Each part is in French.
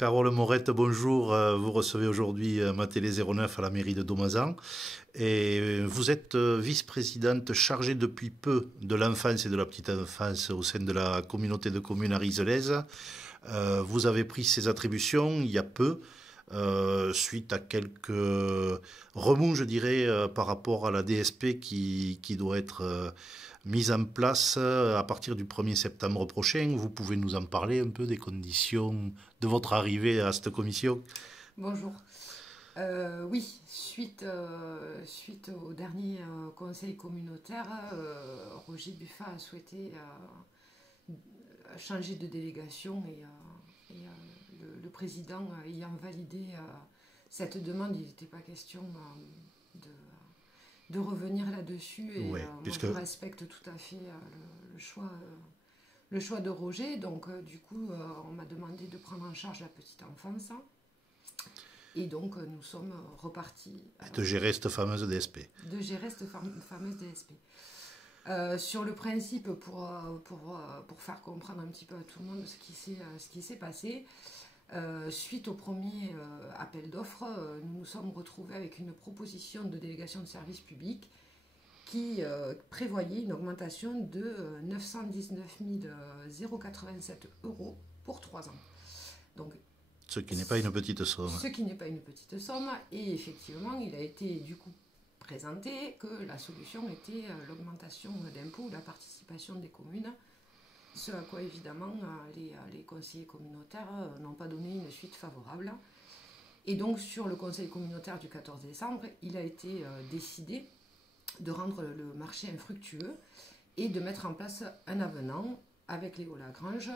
Carole Morette, bonjour. Vous recevez aujourd'hui ma télé 09 à la mairie de Domazan. Et vous êtes vice-présidente chargée depuis peu de l'enfance et de la petite enfance au sein de la communauté de communes Arizelaises. Vous avez pris ces attributions il y a peu, suite à quelques remous, je dirais, par rapport à la DSP qui doit être mise en place à partir du 1er septembre prochain. Vous pouvez nous en parler un peu des conditions de votre arrivée à cette commission? Bonjour. Oui, suite au dernier conseil communautaire, Roger Buffat a souhaité changer de délégation et le président ayant validé cette demande, il n'était pas question de revenir là-dessus et Oui, moi puisque je respecte tout à fait le choix de Roger. Donc du coup, on m'a demandé de prendre en charge la petite enfance. Et donc, nous sommes repartis de gérer cette fameuse DSP. de gérer cette fameuse DSP. Sur le principe, pour faire comprendre un petit peu à tout le monde ce qui s'est passé, suite au premier appel d'offres, nous nous sommes retrouvés avec une proposition de délégation de service public qui prévoyait une augmentation de 919 087 euros pour 3 ans. Donc, Ce qui n'est pas une petite somme. ce qui n'est pas une petite somme, et effectivement, il a été du coup présenté que la solution était l'augmentation d'impôts ou la participation des communes, ce à quoi évidemment les conseillers communautaires n'ont pas donné une suite favorable. Et donc sur le conseil communautaire du 14 décembre, il a été décidé de rendre le marché infructueux et de mettre en place un avenant avec Léo Lagrange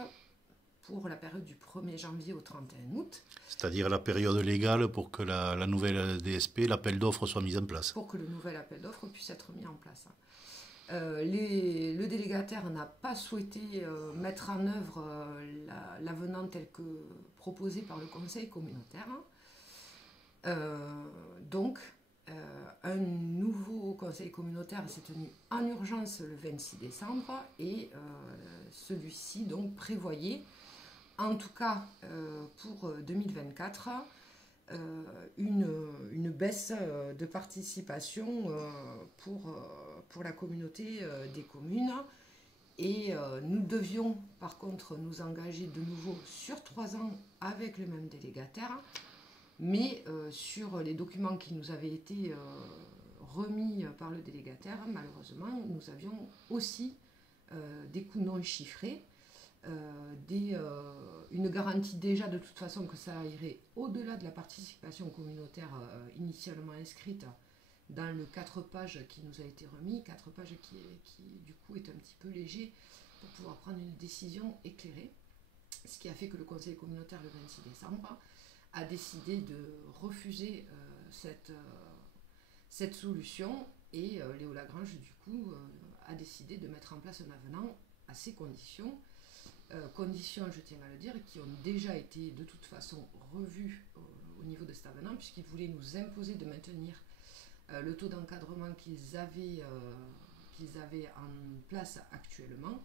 pour la période du 1er janvier au 31 août. C'est-à-dire la période légale pour que la nouvelle DSP, l'appel d'offres, soit mise en place. Pour que le nouvel appel d'offres puisse être mis en place. Le délégataire n'a pas souhaité mettre en œuvre l'avenant tel que proposé par le conseil communautaire. Donc, un nouveau conseil communautaire s'est tenu en urgence le 26 décembre et celui-ci donc prévoyait, en tout cas pour 2024, une baisse de participation pour la communauté des communes. Et nous devions par contre nous engager de nouveau sur 3 ans avec le même délégataire. Mais sur les documents qui nous avaient été remis par le délégataire, malheureusement, nous avions aussi des coûts non chiffrés, une garantie déjà de toute façon que ça irait au-delà de la participation communautaire initialement inscrite dans le 4 pages qui nous a été remis, 4 pages qui du coup est un petit peu léger pour pouvoir prendre une décision éclairée, ce qui a fait que le conseil communautaire le 26 décembre a décidé de refuser cette solution et Léo Lagrange du coup a décidé de mettre en place un avenant à ces conditions. Conditions, je tiens à le dire, qui ont déjà été de toute façon revues au niveau de cet avenant, puisqu'ils voulaient nous imposer de maintenir le taux d'encadrement qu'ils avaient en place actuellement.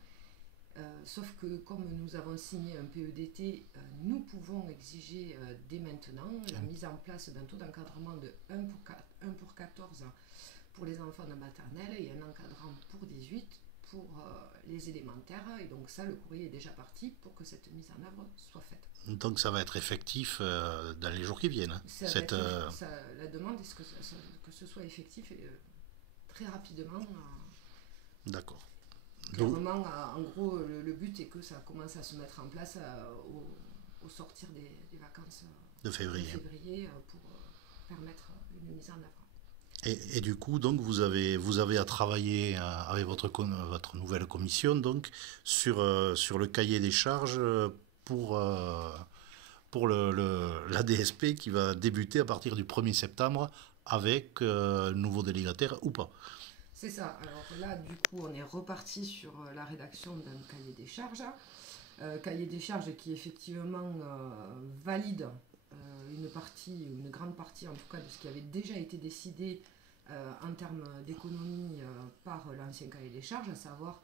Sauf que comme nous avons signé un PEDT, nous pouvons exiger dès maintenant la mise en place d'un taux d'encadrement de 1 pour 14 pour les enfants de maternelle et un encadrant pour 18 pour les élémentaires. Et donc ça, le courrier est déjà parti pour que cette mise en œuvre soit faite. Donc ça va être effectif dans les jours qui viennent. La demande est que ce soit effectif très rapidement. D'accord. Clairement, en gros, le but est que ça commence à se mettre en place au sortir des vacances De février. Pour permettre une mise en œuvre. Et du coup, donc, vous avez à travailler avec votre nouvelle commission donc, sur le cahier des charges pour la DSP qui va débuter à partir du 1er septembre avec nouveau délégataire ou pas. C'est ça. Alors là, du coup, on est reparti sur la rédaction d'un cahier des charges. Cahier des charges qui effectivement valide une grande partie en tout cas de ce qui avait déjà été décidé en termes d'économie par l'ancien cahier des charges, à savoir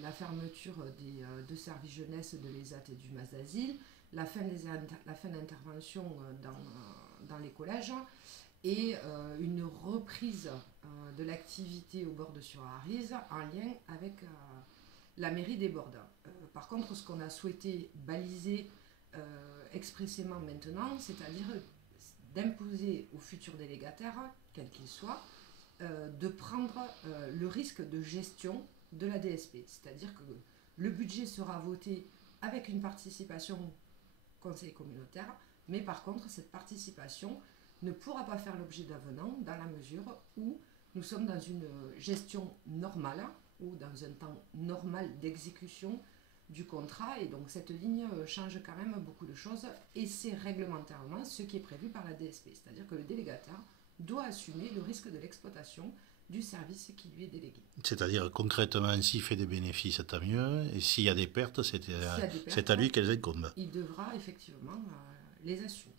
la fermeture des deux services jeunesse de l'ESAT et du MAS d'asile, la fin d'intervention dans les collèges et une reprise de l'activité au bord de Sur-Arize en lien avec la mairie des Bordes. Par contre, ce qu'on a souhaité baliser expressément maintenant, c'est-à-dire d'imposer aux futurs délégataires, quels qu'ils soient, de prendre le risque de gestion de la DSP. C'est-à-dire que le budget sera voté avec une participation conseil communautaire, mais par contre, cette participation ne pourra pas faire l'objet d'avenants dans la mesure où nous sommes dans une gestion normale ou dans un temps normal d'exécution du contrat, et donc cette ligne change quand même beaucoup de choses, et c'est réglementairement ce qui est prévu par la DSP, c'est-à-dire que le délégataire doit assumer le risque de l'exploitation du service qui lui est délégué. C'est-à-dire concrètement, s'il fait des bénéfices, tant mieux, et s'il y a des pertes, c'est à lui qu'elles incombent. Il devra effectivement les assumer.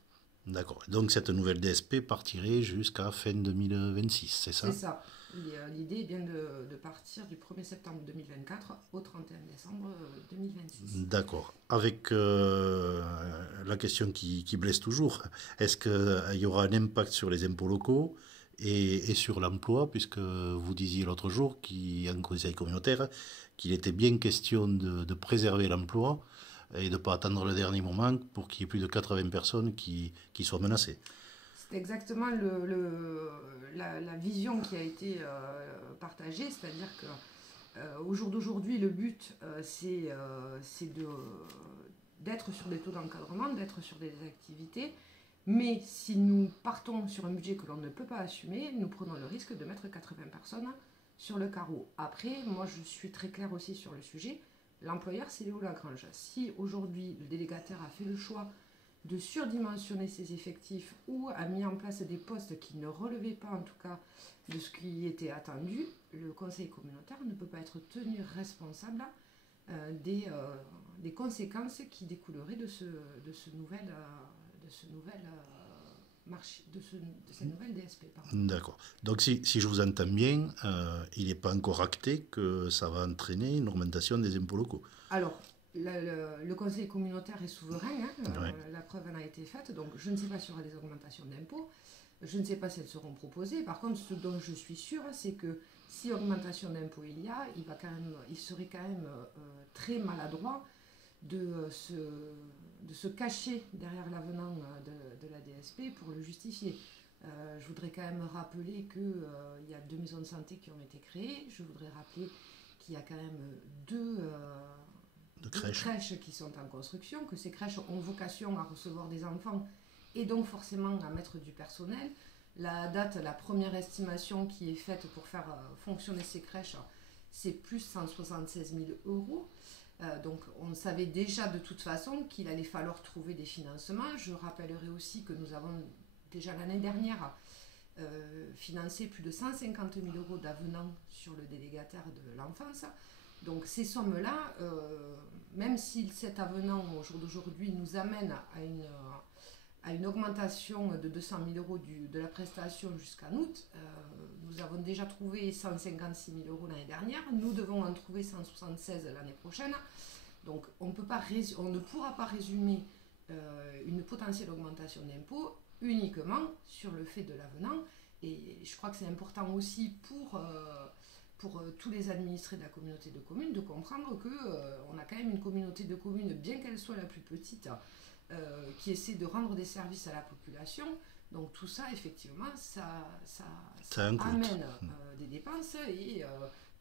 D'accord. Donc cette nouvelle DSP partirait jusqu'à fin 2026, c'est ça? C'est ça. L'idée est bien de partir du 1er septembre 2024 au 31 décembre 2026. D'accord. Avec la question qui blesse toujours, est-ce qu'il y aura un impact sur les impôts locaux et sur l'emploi, puisque vous disiez l'autre jour, en conseil communautaire, qu'il était bien question de préserver l'emploi et de ne pas attendre le dernier moment pour qu'il y ait plus de 80 personnes qui soient menacées. C'est exactement la vision qui a été partagée, c'est-à-dire qu'au jour d'aujourd'hui, le but, c'est d'être sur des taux d'encadrement, d'être sur des activités, mais si nous partons sur un budget que l'on ne peut pas assumer, nous prenons le risque de mettre 80 personnes sur le carreau. Après, moi je suis très claire aussi sur le sujet, l'employeur c'est Léo Lagrange. Si aujourd'hui le délégataire a fait le choix de surdimensionner ses effectifs ou a mis en place des postes qui ne relevaient pas en tout cas de ce qui était attendu, le conseil communautaire ne peut pas être tenu responsable des conséquences qui découleraient de cette nouvelle DSP. D'accord. Donc si je vous entends bien, il n'est pas encore acté que ça va entraîner une augmentation des impôts locaux. Alors, le conseil communautaire est souverain, ouais. La preuve en a été faite, donc je ne sais pas s'il y aura des augmentations d'impôts, je ne sais pas si elles seront proposées. Par contre, ce dont je suis sûre, c'est que si augmentation d'impôts il y a, il serait quand même très maladroit de se cacher derrière l'avenant de la DSP pour le justifier. Je voudrais quand même rappeler qu'il y a 2 maisons de santé qui ont été créées. Je voudrais rappeler qu'il y a quand même deux crèches qui sont en construction, que ces crèches ont vocation à recevoir des enfants et donc forcément à mettre du personnel. La première estimation qui est faite pour faire fonctionner ces crèches, c'est plus 176 000 euros. Donc on savait déjà de toute façon qu'il allait falloir trouver des financements. Je rappellerai aussi que nous avons déjà l'année dernière financé plus de 150 000 euros d'avenants sur le délégataire de l'enfance. Donc ces sommes-là, même si cet avenant au jour d'aujourd'hui nous amène à une augmentation de 200 000 euros de la prestation jusqu'à août, nous avons déjà trouvé 156 000 euros l'année dernière, nous devons en trouver 176 l'année prochaine. Donc on ne pourra pas résumer une potentielle augmentation d'impôts uniquement sur le fait de l'avenant. Et je crois que c'est important aussi pour tous les administrés de la communauté de communes de comprendre qu'on a quand même une communauté de communes, bien qu'elle soit la plus petite, qui essaie de rendre des services à la population. Donc tout ça, effectivement, ça amène des dépenses et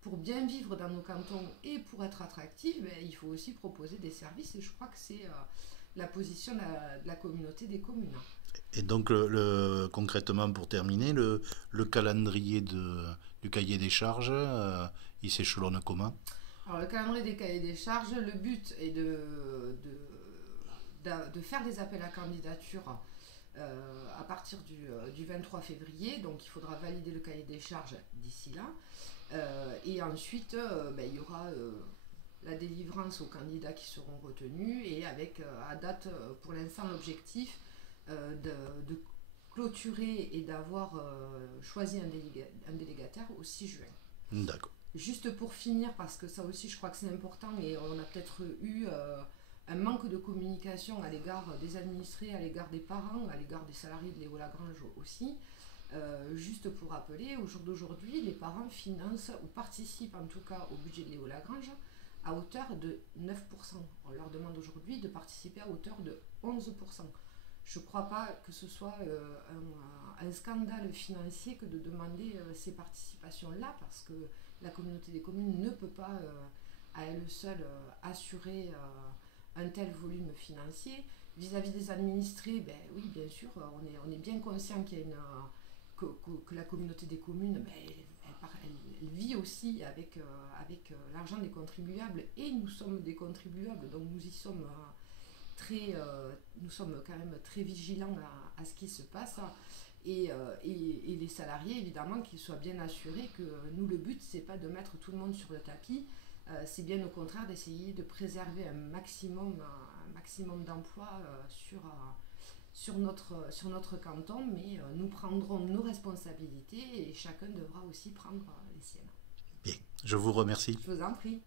pour bien vivre dans nos cantons et pour être attractif, il faut aussi proposer des services et je crois que c'est la position de la communauté des communes. Et donc concrètement, pour terminer, le calendrier du cahier des charges, il s'échelonne comment? Alors le calendrier des cahiers des charges, le but est de faire des appels à candidature à partir du 23 février, donc il faudra valider le cahier des charges d'ici là, et ensuite il y aura la délivrance aux candidats qui seront retenus, et avec à date pour l'instant l'objectif de clôturer et d'avoir choisi un délégataire au 6 juin. D'accord. Juste pour finir, parce que ça aussi je crois que c'est important et on a peut-être eu un manque de communication à l'égard des administrés, à l'égard des parents, à l'égard des salariés de Léo Lagrange aussi. Juste pour rappeler, au jour d'aujourd'hui, les parents financent ou participent en tout cas au budget de Léo Lagrange à hauteur de 9%. On leur demande aujourd'hui de participer à hauteur de 11%. Je ne crois pas que ce soit un scandale financier que de demander ces participations-là, parce que la communauté des communes ne peut pas à elle seule assurer un tel volume financier. Vis-à-vis des administrés, ben oui, bien sûr, on est bien conscient qu'il y a que la communauté des communes, ben, elle vit aussi avec l'argent des contribuables, et nous sommes des contribuables, donc nous y sommes nous sommes quand même très vigilants à ce qui se passe. Et les salariés, évidemment, qu'ils soient bien assurés que nous, le but, c'est pas de mettre tout le monde sur le tapis, c'est bien au contraire d'essayer de préserver un maximum d'emplois sur notre canton, mais nous prendrons nos responsabilités et chacun devra aussi prendre les siennes. Bien, je vous remercie. Je vous en prie.